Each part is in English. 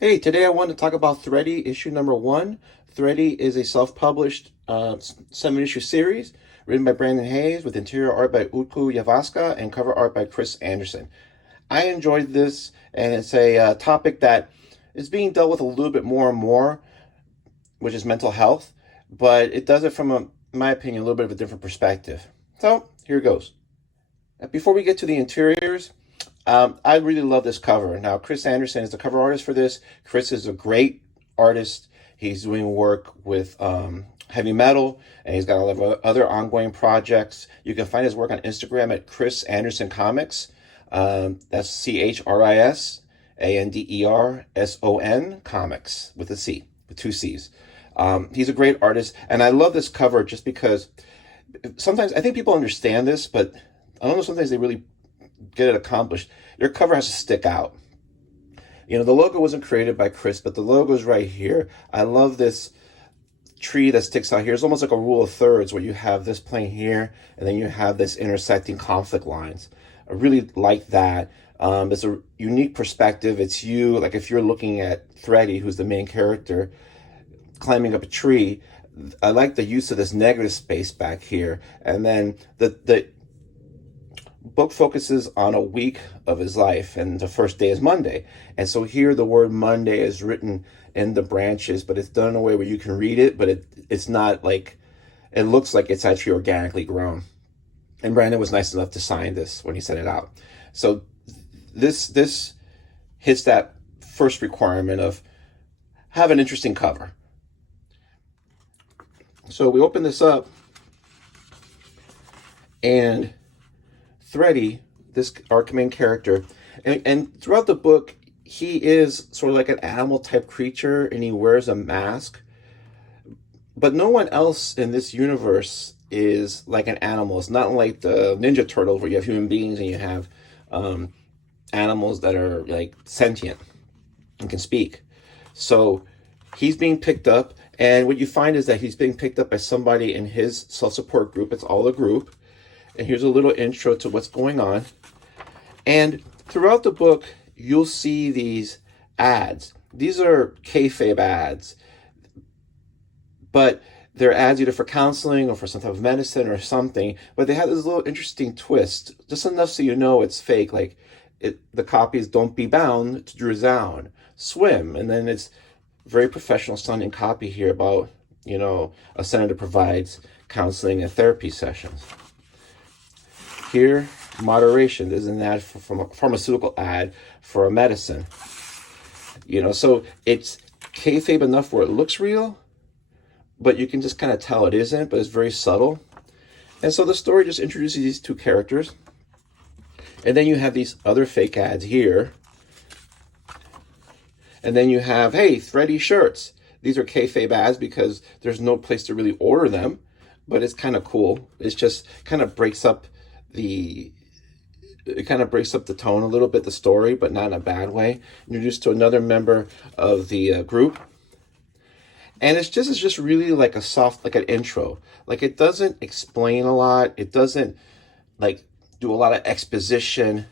Hey, today I want to talk about Thready issue number one. Thready is a self-published seven-issue series written by Brandon Hayes with interior art by Utku Yavasca and cover art by Chris Anderson. I enjoyed this, and it's a topic that is being dealt with a little bit more and more, which is mental health, but it does it from, in my opinion, a little bit of a different perspective. So here goes. Before we get to the interiors, I really love this cover. Now, Chris Anderson is the cover artist for this. Chris is a great artist. He's doing work with heavy metal, and he's got a lot of other ongoing projects. You can find his work on Instagram at Chris Anderson Comics. That's ChrisAnderson Comics with a C, with two C's. He's a great artist, and I love this cover just because sometimes I think people understand this, but I don't know, sometimes they really get it accomplished. Your cover has to stick out. You know, the logo wasn't created by Chris, but the logo is right here. I love this tree that sticks out here. It's almost like a rule of thirds where you have this plane here, and then you have this intersecting conflict lines. I really like that. It's a unique perspective. It's you, like if you're looking at Thready, who's the main character, climbing up a tree. I like the use of this negative space back here. And then the book focuses on a week of his life, and the first day is Monday. And so here the word Monday is written in the branches, but it's done in a way where you can read it, but it's not like, it looks like it's actually organically grown. And Brandon was nice enough to sign this when he sent it out. So this hits that first requirement of have an interesting cover. So we open this up, and Thready, this our main character, and throughout the book, he is sort of like an animal type creature, and he wears a mask. But no one else in this universe is like an animal. It's not like the Ninja Turtles where you have human beings and you have animals that are like sentient and can speak. So he's being picked up, and what you find is that he's being picked up by somebody in his self-support group. It's all a group. And here's a little intro to what's going on. And throughout the book, you'll see these ads. These are kayfabe ads, but they're ads either for counseling or for some type of medicine or something. But they have this little interesting twist, just enough so you know it's fake. Like the copies, don't be bound to drown, swim. And then it's very professional sounding copy here about, you know, a center that provides counseling and therapy sessions. Here, moderation. There's an ad from a pharmaceutical ad for a medicine. You know, so it's kayfabe enough where it looks real, but you can just kind of tell it isn't, but it's very subtle. And so the story just introduces these two characters. And then you have these other fake ads here. And then you have, hey, Thready shirts. These are kayfabe ads because there's no place to really order them, but it's kind of cool. It's just kind of breaks up the tone a little bit, the story, but not in a bad way. Introduced to another member of the group, and it's just really like a soft, like an intro. Like it doesn't explain a lot. It doesn't like do a lot of exposition,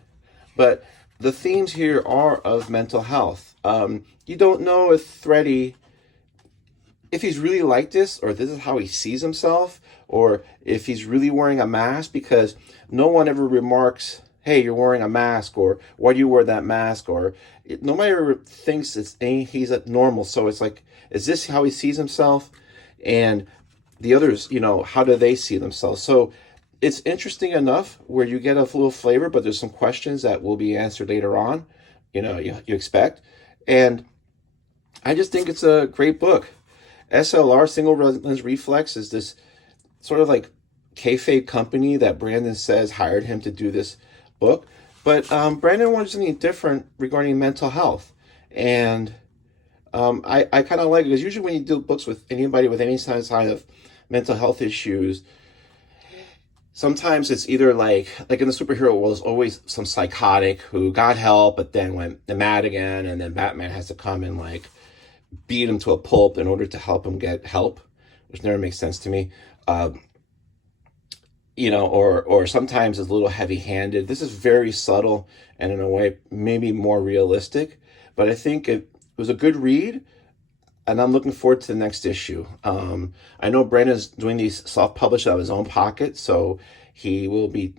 but the themes here are of mental health. You don't know if Thready, if he's really like this, or this is how he sees himself, or if he's really wearing a mask, because no one ever remarks, hey, you're wearing a mask, or why do you wear that mask, or nobody ever thinks he's normal. So it's like, is this how he sees himself? And the others, you know, how do they see themselves? So it's interesting enough where you get a little flavor, but there's some questions that will be answered later on, you know, you expect. And I just think it's a great book. SLR, Single Lens Reflex, is this sort of like kayfabe company that Brandon says hired him to do this book. But Brandon wanted something different regarding mental health. And I kind of like it because usually when you do books with anybody with any kind of mental health issues, sometimes it's either like in the superhero world, there's always some psychotic who got help, but then went mad again. And then Batman has to come and like beat him to a pulp in order to help him get help, which never makes sense to me. You know, or sometimes it's a little heavy-handed. This is very subtle and in a way maybe more realistic, but I think it was a good read, and I'm looking forward to the next issue. I know Brandon's doing these self-published out of his own pocket, so he will be,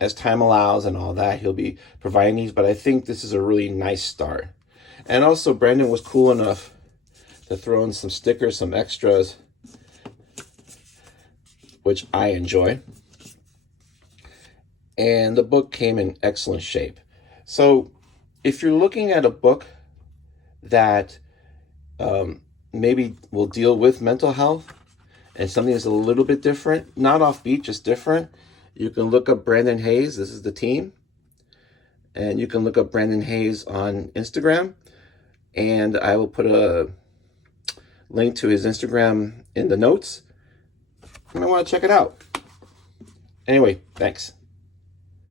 as time allows and all that, he'll be providing these, but I think this is a really nice start. And also, Brandon was cool enough to throw in some stickers, some extras, which I enjoy. And the book came in excellent shape. So if you're looking at a book that maybe will deal with mental health and something that's a little bit different, not offbeat, just different, you can look up Brandon Hayes. This is the team. And you can look up Brandon Hayes on Instagram. And I will put a link to his Instagram in the notes. You might want to check it out. Anyway, thanks.